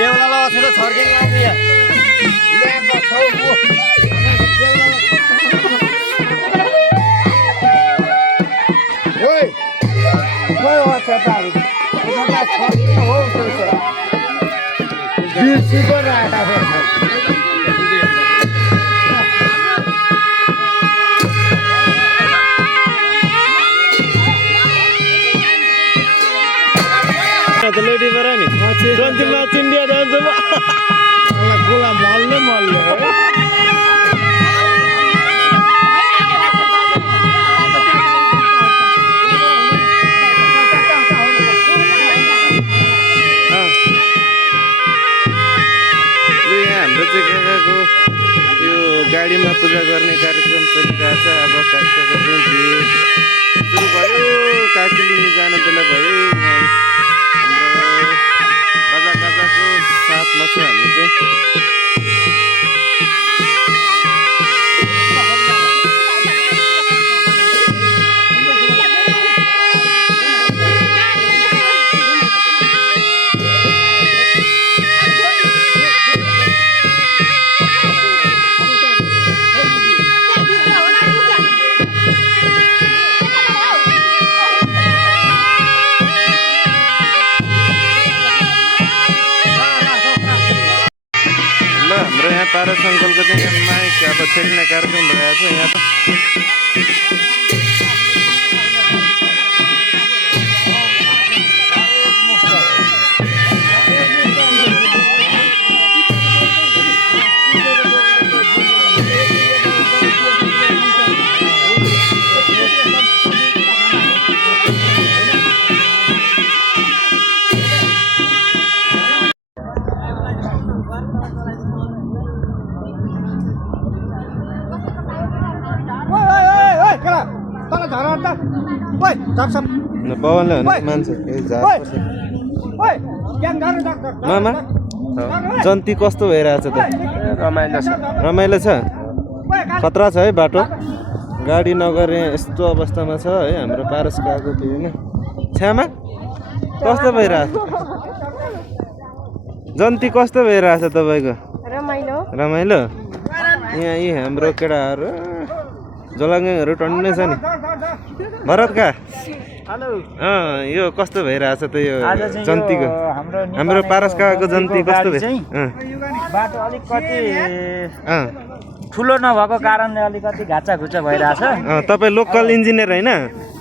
बेहुलालाई अछेर छर्किङ लाउने यहाँ ल्याएको छौ ओइ खोइ अछेताहरु उता छर्किङ हो त्यसो बिर्सिको राखेको त लेडी बरा नि जन्तीमा चिन्डिया जान्छ म गोला मल्ने मल्ने हाम्रो चाहिँ काकाको यो गाडीमा पूजा गर्ने कार्यक्रम चलिरहेछ। अब काकाको चाहिँ बिहे सुरु भयो। काकी लिनु जाने बेला भयो। हाम्रो बाजाको साथमा छ हामी चाहिँ। हाम्रो यहाँ पारस अङ्कलको चाहिँ यहाँ माइक अब छेक्ने कार्यक्रम भइरहेको छ यहाँ त। पवनले मान्छे मामा जन्ती कस्तो भइरहेछ त? रमाइलो छ। खतरा छ है बाटो, गाडी नगरे यस्तो अवस्थामा छ है हाम्रो पारस काको त्यो होइन। छ्यामा कस्तो भइरहेछ जन्ती कस्तो भइरहेछ तपाईँको? रमाइलो। यहाँ यी हाम्रो केटाहरू जलङ्गहरू टन्नै छ नि। भरत का यो कस्तो भइरहेछ त यो जन्तीको? हाम्रो पारस काको जन्ती कस्तो भयो? बाटो अलिकति ठुलो नभएको कारणले अलिकति घाचा घुचा भइरहेछ। तपाईँ लोकल इन्जिनियर होइन?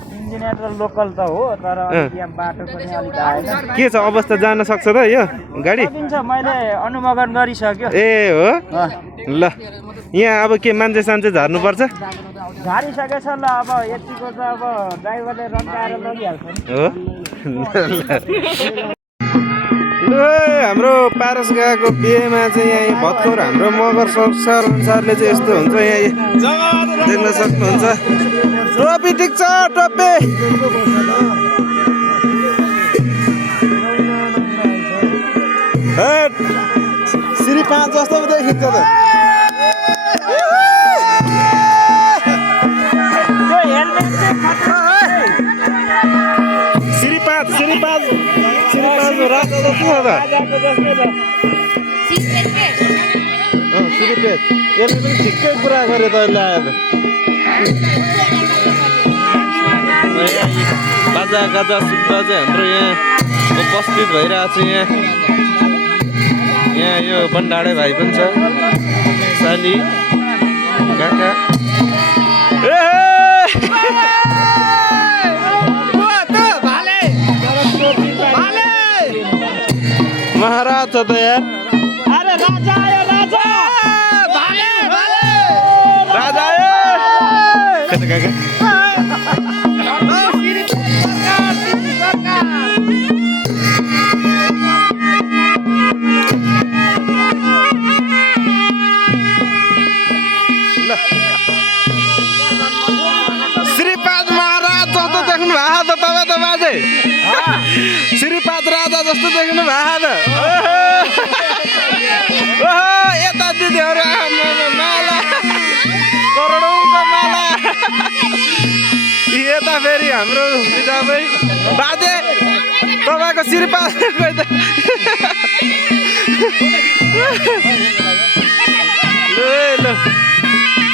इन्जिनियर त लोकल त हो, तर यहाँ बाटो पनि अलिक आएन। के छ अवस्था जान सक्छ त यो गाडी? मैले अनुमोदन गरिसक्यो। ए हो ल। यहाँ अब के मान्छे सान्छे झार्नुपर्छ? झारिसकेछ ल। अब यतिको त अब ड्राइभरले रन्काएर लगिहाल्छ नि। हाम्रो पारस गएको बिहेमा चाहिँ यहाँ भत्कौर हाम्रो मगर संस्कार अनुसारले चाहिँ यस्तो हुन्छ। यहाँ देख्न सक्नुहुन्छ। टोपी ठिक छ टोपी। श्री 5 जस्तो पो देखिन्छ त। राजा जस्तो छ त। सिरिपेट यसले पनि ठिकै कुरा गरे त अहिले आएर। बाजा गाजा सुत्दा चाहिँ हाम्रो यहाँ उपस्थित भइरहेको छ। यहाँ यो बन्डाडे भाइ पनि छ, साली काका। महाराज छ त यार। अरे राजा आयो राजा। भाले भाले राजा आयो। काका श्रीपाद महाराज जस्तो देख्नु भएको त तपाईँ त बाजे? श्रीपाद राजा जस्तो देख्नु भएको त? यता दिदीहरू माला करोडौँको माला। यता फेरि हाम्रो बिजाबै बाजे तपाईँको श्रीपाद ल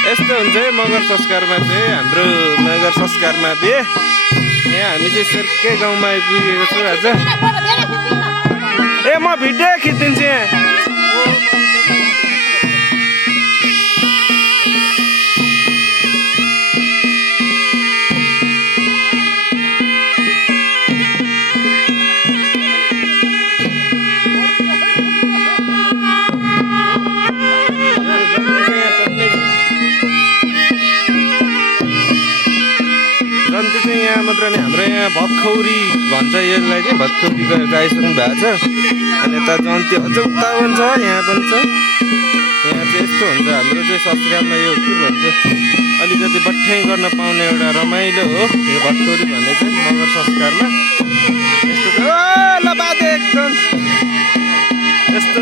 यस्तो हुन्छ है मगर संस्कारमा चाहिँ हाम्रो मगर संस्कारमा बिहे यहाँ हामी चाहिँ सर्कै गाउँमा आइपुगेको छु आज ए म भिडियो खिचिदिन्छु यहाँ यहाँ मात्र नि हाम्रो यहाँ भत्खौरी भन्छ यसलाई चाहिँ भत्खौरी गरेर आइसक्नु भएको छ अनि यता जन्ती अझ उता पनि छ यहाँ पनि छ यहाँ चाहिँ यस्तो हुन्छ हाम्रो चाहिँ संस्कारमा यो के भन्छ अलिकति बट्ठ्याइ गर्न पाउने एउटा रमाइलो हो यो भत्खौरी भन्ने चाहिँ मगर संस्कारमा यस्तो छ ल बाजे एकदम यस्तो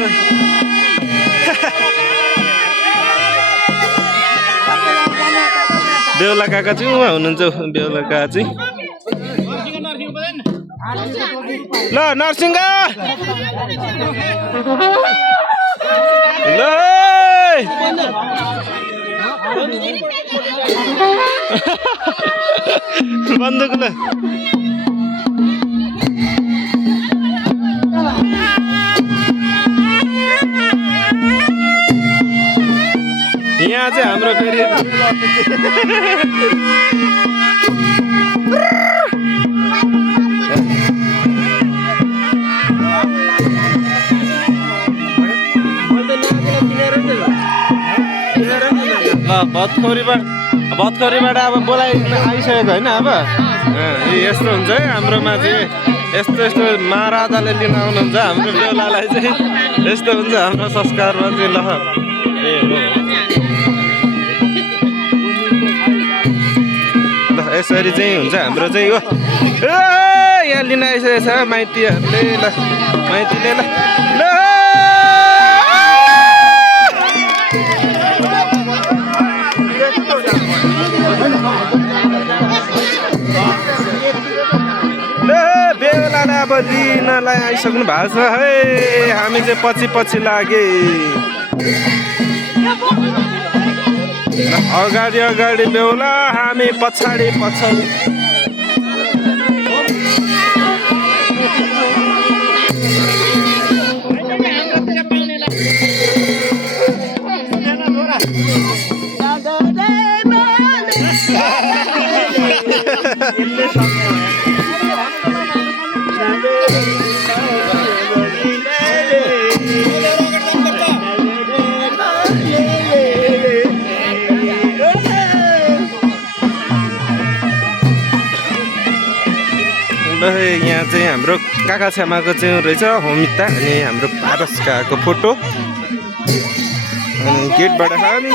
बेहुला काका चाहिँ उहाँ हुनुहुन्छ बेहुला काका चाहिँ ल नरसिंह ल बन्दुक ल यहाँ चाहिँ हाम्रो फेरि भत्खौरीबाट अब बोलाइ आइसकेको होइन अब यस्तो हुन्छ है हाम्रोमा चाहिँ यस्तो यस्तो महाराजाले लिन आउनुहुन्छ हाम्रो बेहुलालाई चाहिँ यस्तो हुन्छ हाम्रो संस्कारमा चाहिँ ल यसरी चाहिँ हुन्छ हाम्रो चाहिँ हो यहाँ लिन आइसकेको छ माइतीहरूले ल माइतीले ल बेहुलालाई अब लिनलाई आइसक्नु भएको छ है हामी चाहिँ पछि पछि लागे अगाडि अगाडि बेहुला हामी पछाडि पछाडि यहाँ चाहिँ हाम्रो काका छ्यामाको चाहिँ रहेछ होमिता अनि हाम्रो पारस काकाको फोटो अनि गेटबाट हामी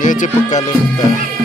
यो चाहिँ पुक्काले पुक्का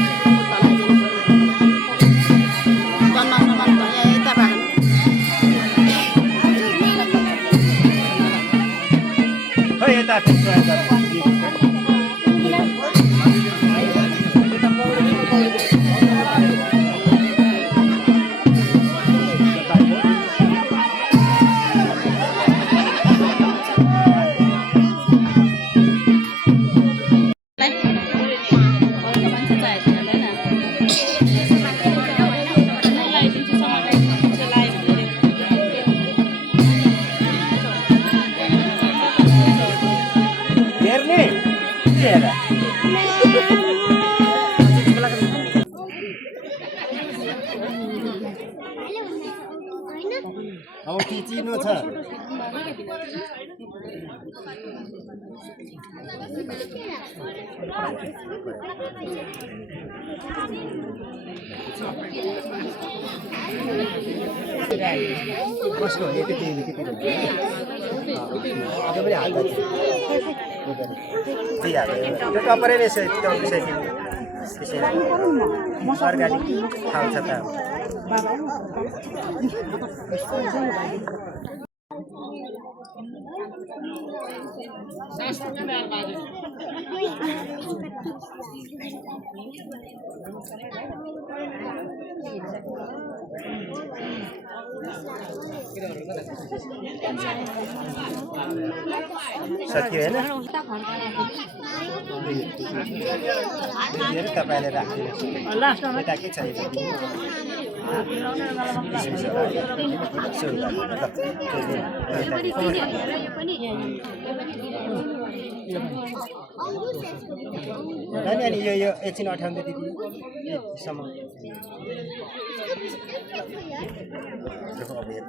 अब चिनो छ कसको यति टपरै रहेछ सरकारी ठाउँ छ त सक्यो होइन तपाईँले राख्नु यता के चाहिन्छ अनि यो एकछिन अठाउन्ने दिदीसम्म अब हेर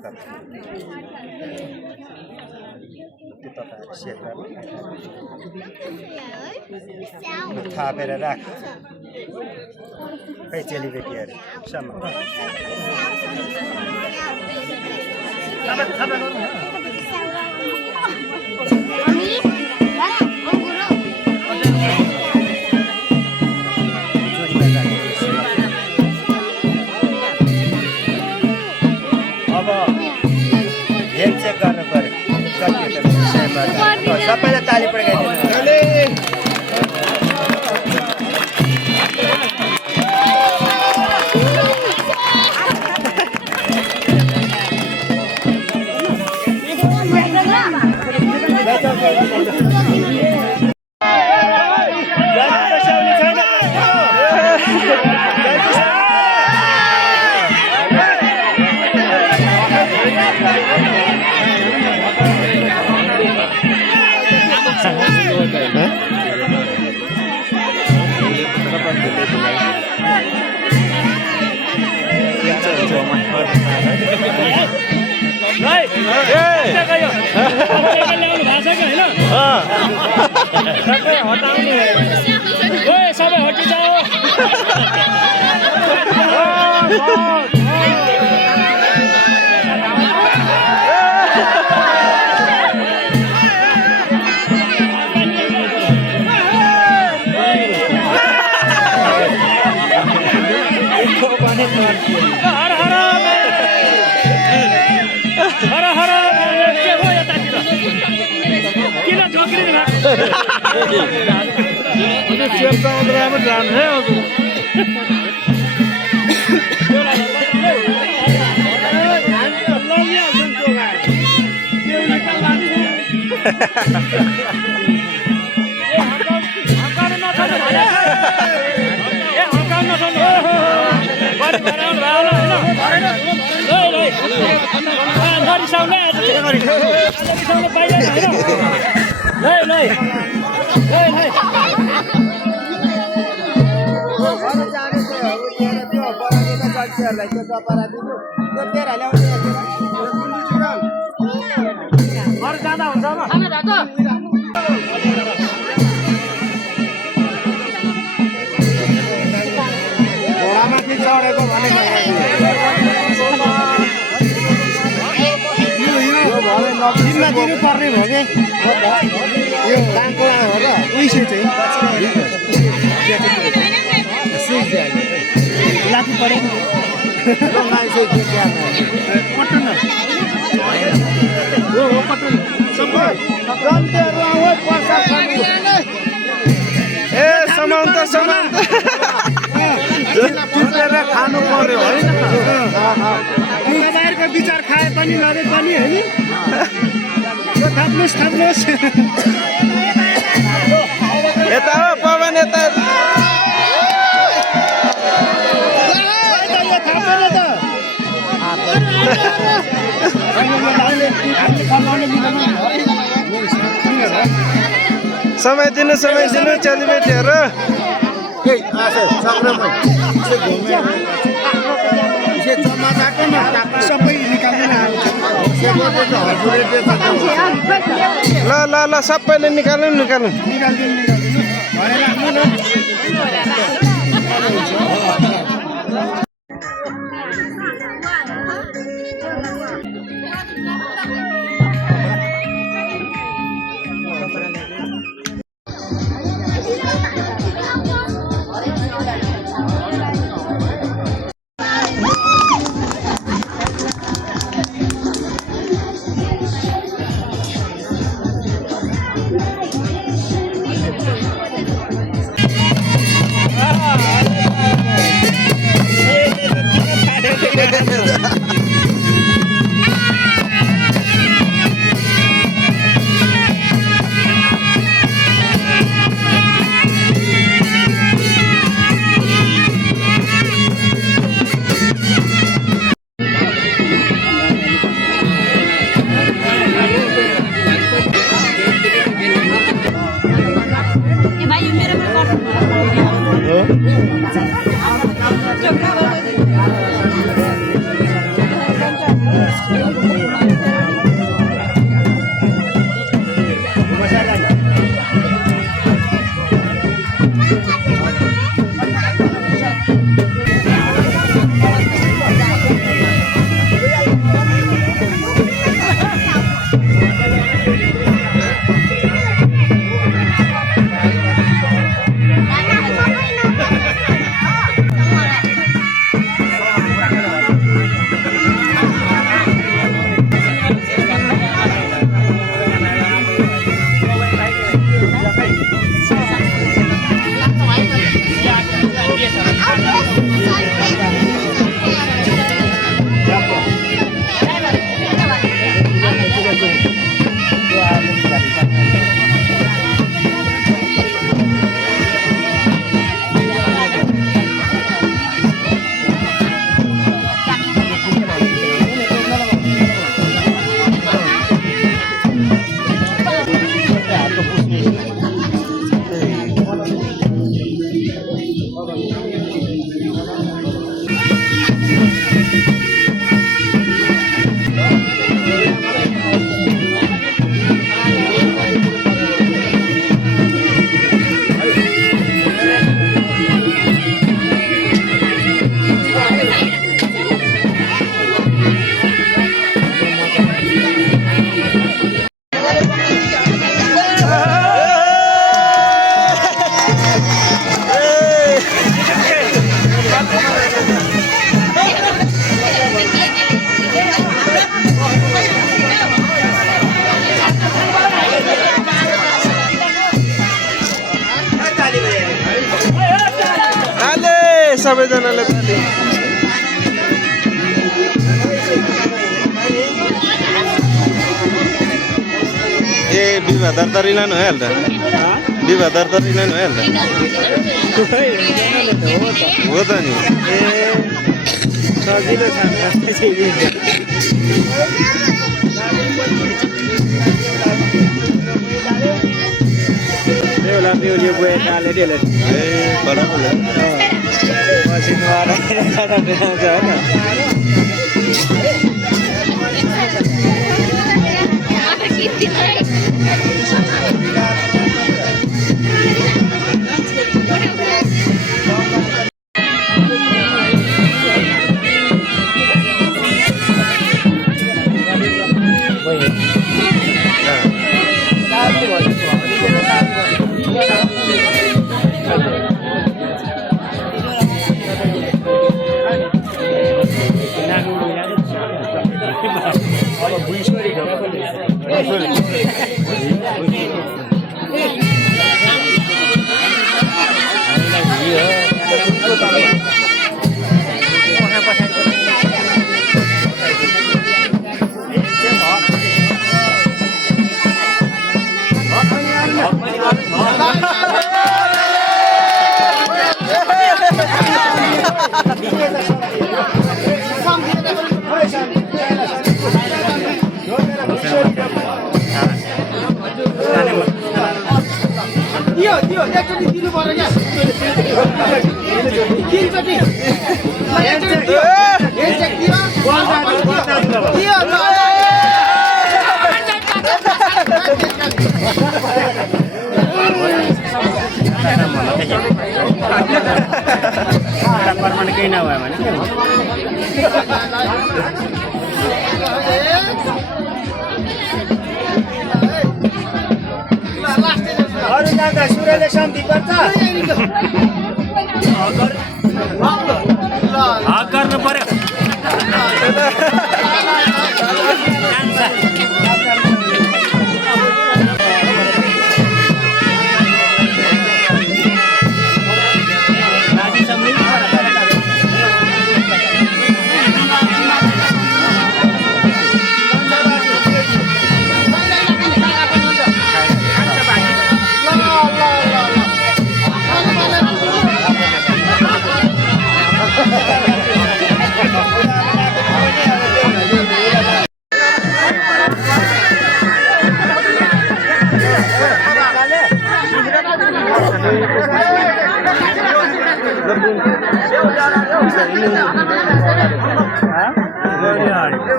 त्यो तपाईँहरू सेयर गर्नु थापेर राख खै चेलीबेटीहरूसम्म अब हेल्थ चेक गर्नु पर्यो सबैलाई ताली पड्काइदिनु सबै हटिजाऊ समुद्रमा जाने जाँदा हुन्छ घोडामाथि चढेको भनेको दिनमा दिनु पर्ने भयो कि यो बाङ्कुला हो र उइसे चाहिँ लाठी परेको मान्छे पटन ए समाउन त समाउन खानु पर्यो होइन तपाईँहरूको विचार खाए पनि नभए पनि होइन थाप्नुहोस् थाप्नुहोस् यता हो पवन यता समय दिनु चेलीबेटीहरू सबै निकाल्दैन ल ल ल सबैले निकाल्नु सबैजनाले ताली ए विवाह दर्ता लानु भइहाल्छ विवाह दर्ता लानु भइहाल्छ हो त नि सजिलो छ बेहुला बेहुली गएर डाले डेले ए बराबर मसिनो केही नभयो भने के हुन्छ अरू जाँदा सूर्यले शान्ति पर्छ हक गर्नु पर्यो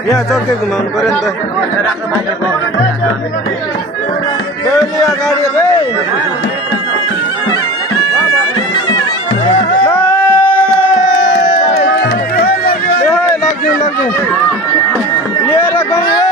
यहाँ चर्के घुमाउनु पर्यो नि त गाडी लाग्यो लिएर गए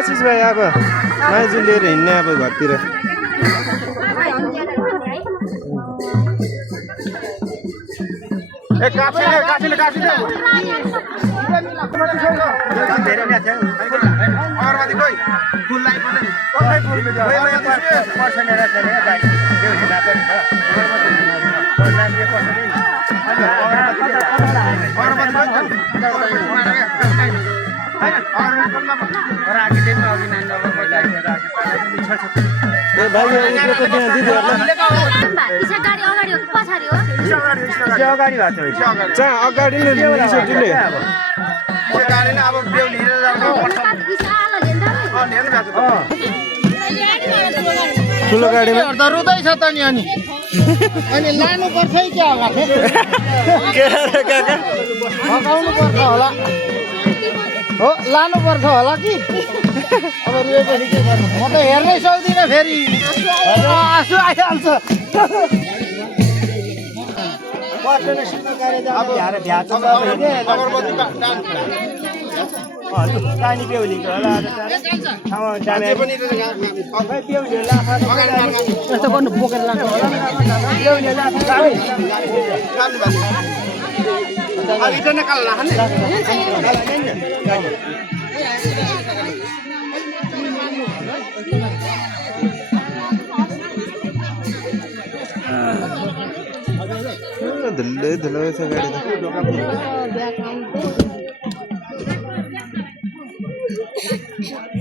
आशिष भाइ अब माइजू लिएर हिँड्ने अब घरतिर गाडी अगाडि पछाडि अगाडि भएको छ जहाँ अगाडि नै रिसोर्टले गाडी नै अब बेहुली लिएर जानु ठुलो गाडीमा रुँदैछ त नि अनि लानुपर्छ है क्या होला के अरे काका हकाउनु पर्छ होला हो लानुपर्छ होला कि अब रुएपछि के गर्नु म त हेर्नै सक्दिनँ फेरि आँसु आइहाल्छ कानी बेहुलीको होला यस्तो गर्नु बोकेर लान्छ धुलै धुलो छ गाडी त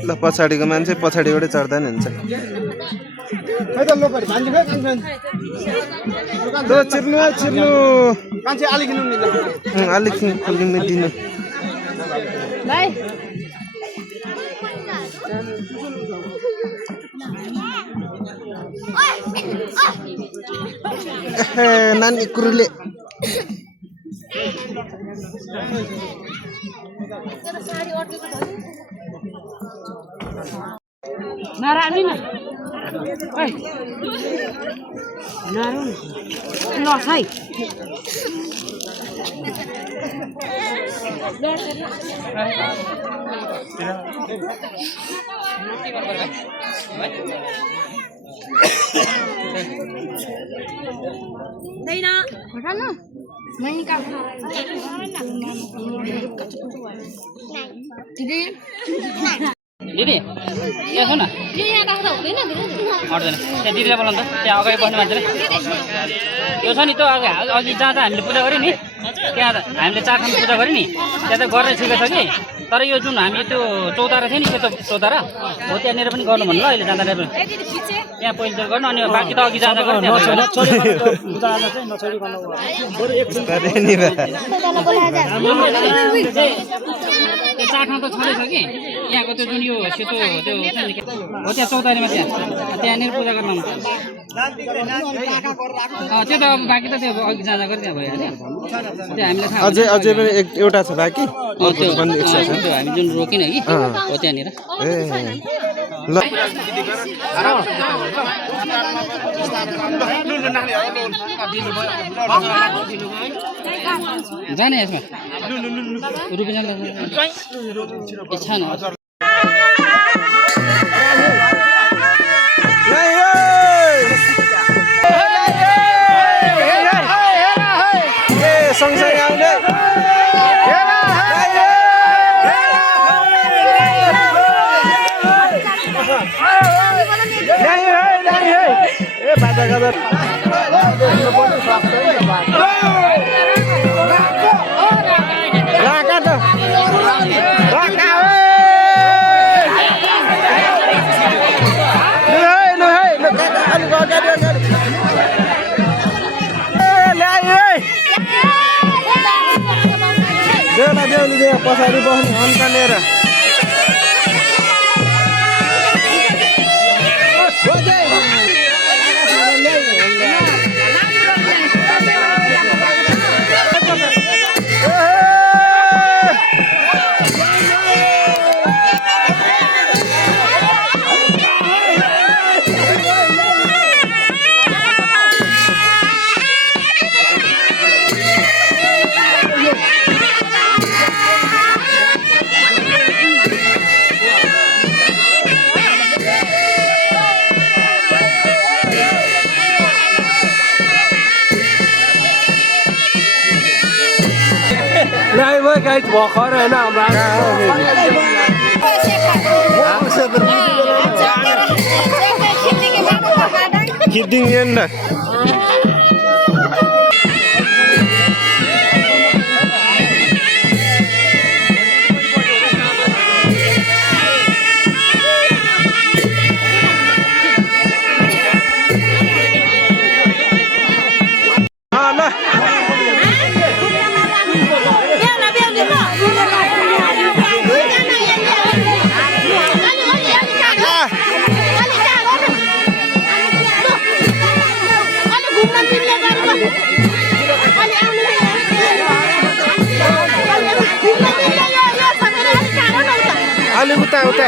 ल पछाडिको मान्छे पछाडिबाटै चढ्दा नि हुन्छ चिर्नु चिर्नु अलिक खोलिनु दिनु नानी कुरुले नरामी न लस है दिदी यहाँ सुन न अट्दैन त्यहाँ दिदीलाई बोलाउनु त त्यहाँ अगाडि बस्ने मान्छेले यो छ नि त अघि जहाँ चाहिँ हामीले पूजा गऱ्यौँ नि त्यहाँ हामीले 4 ठाउँ पूजा गऱ्यौँ नि त्यहाँ त गरेर ठिकै छ कि तर यो जुन हामी त्यो चौतारा थियो नि सेतो चौतारा हो त्यहाँनिर पनि गर्नु भन्नु ल अहिले जाँदा पनि यहाँ पहिलो त गर्नु अनि बाँकी त अघि जाँदा गर्नु त्यो 4 ठाउँ त छँदैछ कि यहाँको त्यो जुन यो सेतो त्यो हो त्यहाँ चौतारीमा त्यहाँनिर पूजा गर्न आउँछ त्यो त अब बाँकी त त्यो अघि जाँदा गरी त्यहाँ भइहाल्यो त्यो हामीलाई थाहा अझै अझै पनि एउटा छ बाँकी त्यो हामी जुन रोकिन कि हो त्यहाँनिर ल जाने यसमा रुपियाँ इच्छा न सँगसँगै आउने बाजा गाजा पछाडि बस्ने हन्का लिएर गाइस भर्खर होइन खिद्दिङ उता उता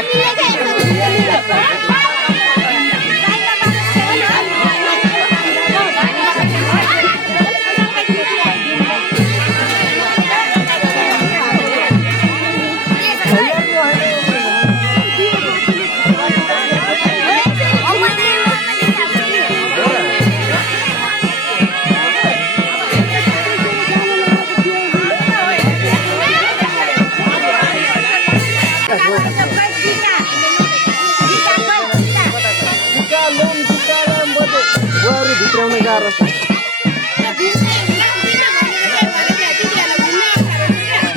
भित्राउन गाह्रो छ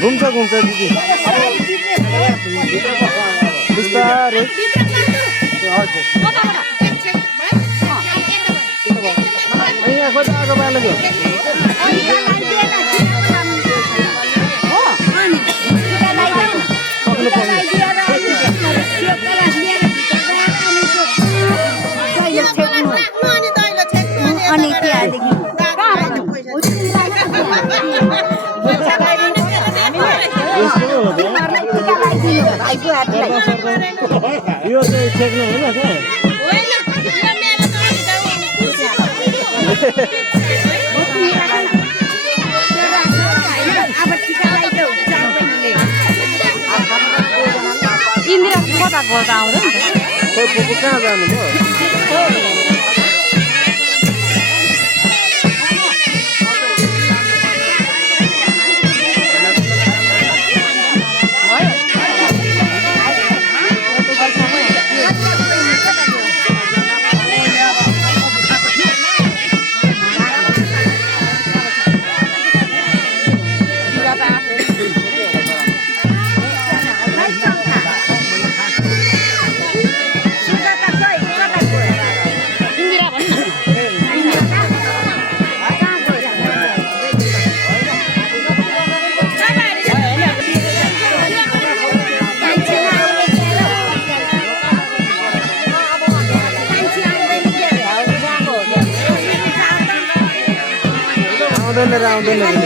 घुम्छ घुम्छ दिदी बिस्तारै यहाँ खोइ आगो बालेको अनि त्यहाँदेखि यो चाहिँ छेक्नु होइन इन्दिरा कता घर आउँदैन कहाँ जानु भयो आउँदैन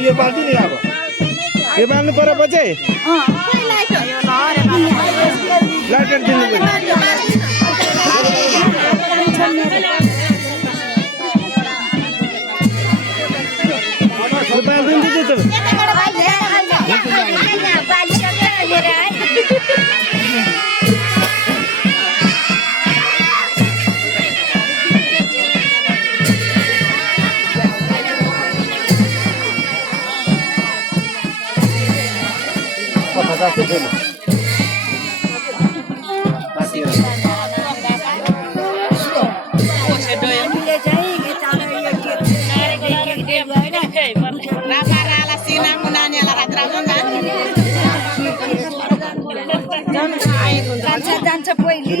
यो बाल्टी नि अब यो बाल्नु पर्यो पछि लाइटर दिनु जान्छ पहिले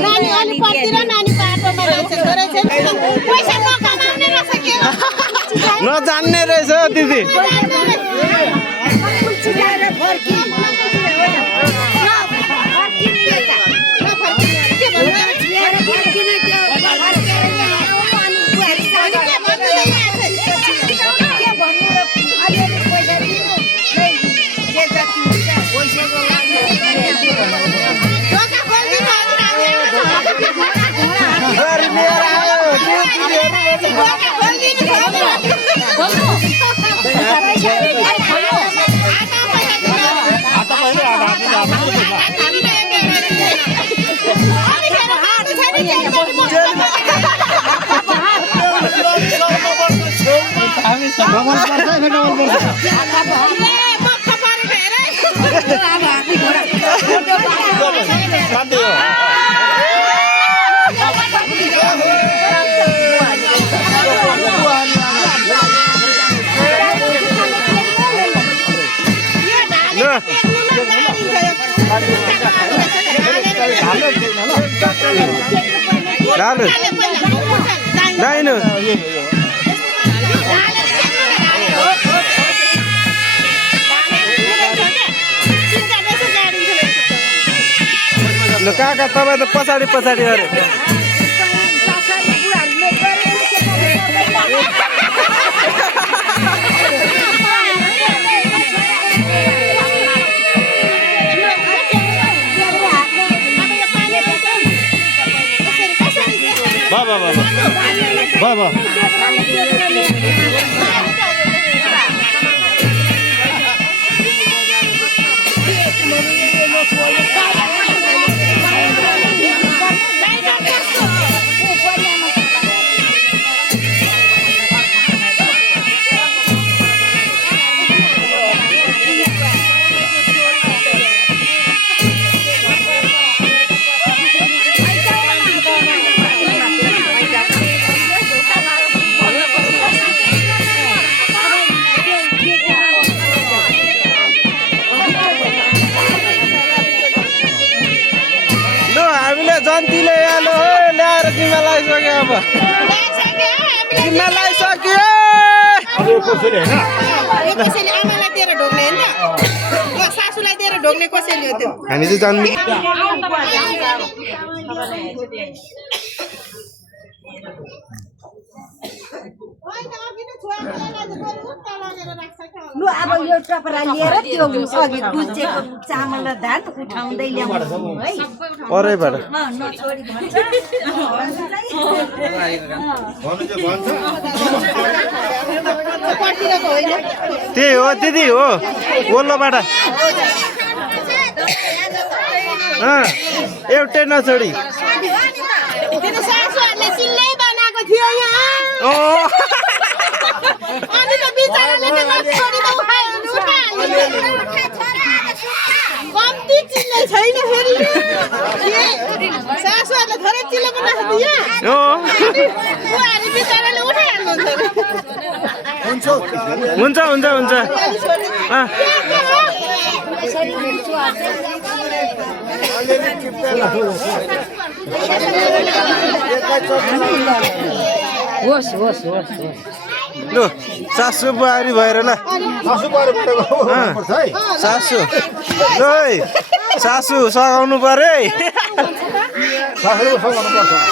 नानी अलि पर्तिर नानी बाटोमा रहेछ थोरै चाहिँ पैसा नकमाउने रहेछ के नजान्ने रहेछ दिदी डाल दाइनो ल काका तपाईँ त पछाडि पछाडि अरे बाबा जन्तीले आलो ल्याएर तिमीलाई लगाइसक्यो अब तिमीलाई लगाइसक्यो कसैले आमालाई दिएर ढोग्ने होइन सासूलाई दिएर ढोग्ने कसैले हो त्यो हामी चाहिँ जन्मी लु अब यो टपरा लिएर त्यो अघि गुल्चेको चामल र धान उठाउँदै ल्याउनु है परैबाट नछोडी भन्छ त्यही हो दिदी हो वल्लोबाट एउटै नछोडी सासूहरूले चिल्लै बनाएको थियो यहाँ अनि त बिचाराले त नछोडी त कम्ती चिल्लै छैन फेरि सासूहरूले थोरै चिल्लो बनाएको थियो उहाँहरूले बिचाराले उठाइहाल्नुहुन्छ हुन्छ हुन्छ हुन्छ होस् होस् होस् लु सासू बुहारी भएर ल सासू ल सासू सघाउनु पर्यो है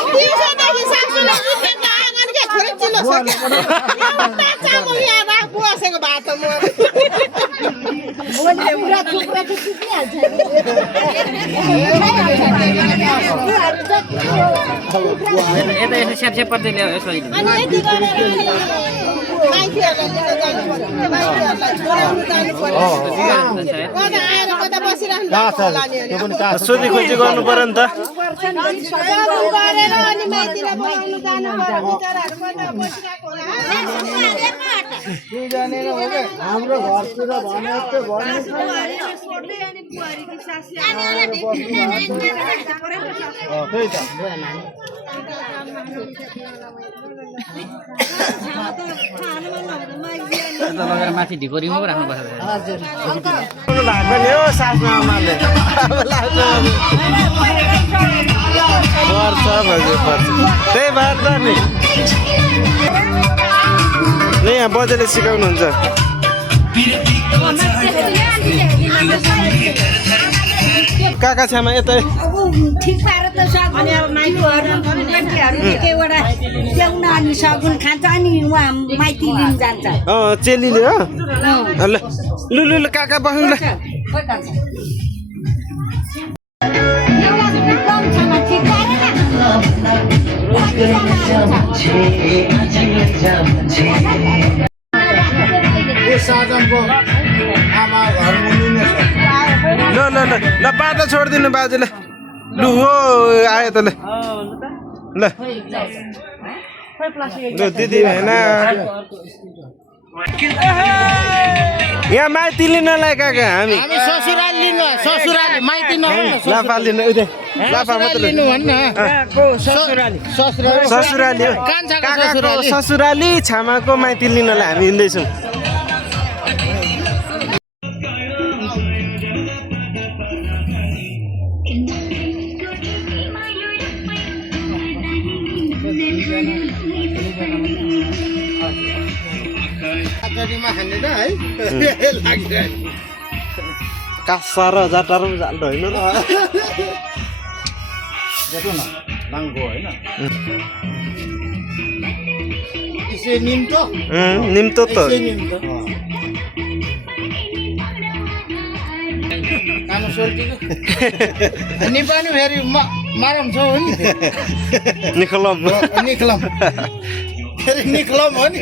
दिउँसोदेखि सासूले उठेको आँगन के थोरै चिल्लो सक्यो एउटा चामल यहाँ राखु बसेको भए त म पुरा थुप्रा थुप्रिहाल्छ यता यसो स्याप पर्दै ल्याऊ यसो अनि यति गरेर माइतीहरूलाई लिएर जानु पर्यो माइतीहरूलाई छोडाउनु जानु पर्यो कता आएर कता बसिराख्नु भएको होला नि सोधी खोजी गर्नु पर्यो नि त गरेर अनि माइतीलाई बोलाउनु जानु पर्यो बिचराहरू कता बसिरहेको होला हाम्रो घरतिर भने जस्तो भन्नु त्यही त लगेर माथि ढिकोरीमा पो राख्नुपर्छ भएको नि हो सासू आमाले पर्छ त्यही भएर त नि यहाँ बजेले सिकाउनुहुन्छ काका छ्यामा यतै ठिक पाएर त सगुन माइतीहरू एकैवटा ल्याउन अनि सगुन खान्छ अनि उहाँ माइती लिन जान्छ चेलीले हो ल लु लु लु काका बस्नु ल ठिक साधनको आमा घर मुनि नै छ ल ल ल ल बाटो छोडिदिनु बाजेले लु हो आयो त ल ल ल दिदी होइन यहाँ माइती लिनलाई काका हामी ससुराल लिनु ससुराल माइती नहुनु लाफा लिनु उतै लाफा मात्र लिनु भन्न ससुराली हो काकाको ससुराली छामाको माइती लिनलाई हामी हिँड्दैछौँ चटनीमा खाने त है लागिरहेको कासा र जाटार पनि जान्छ होइन र देखो न नाङ्गो होइन यसै निम्तो निम्तो त यसै निम्तो कानो सोल्टीको निपानी फेरि मारम छौ हो नि निखलम निक्लम फेरि निक्लम हो नि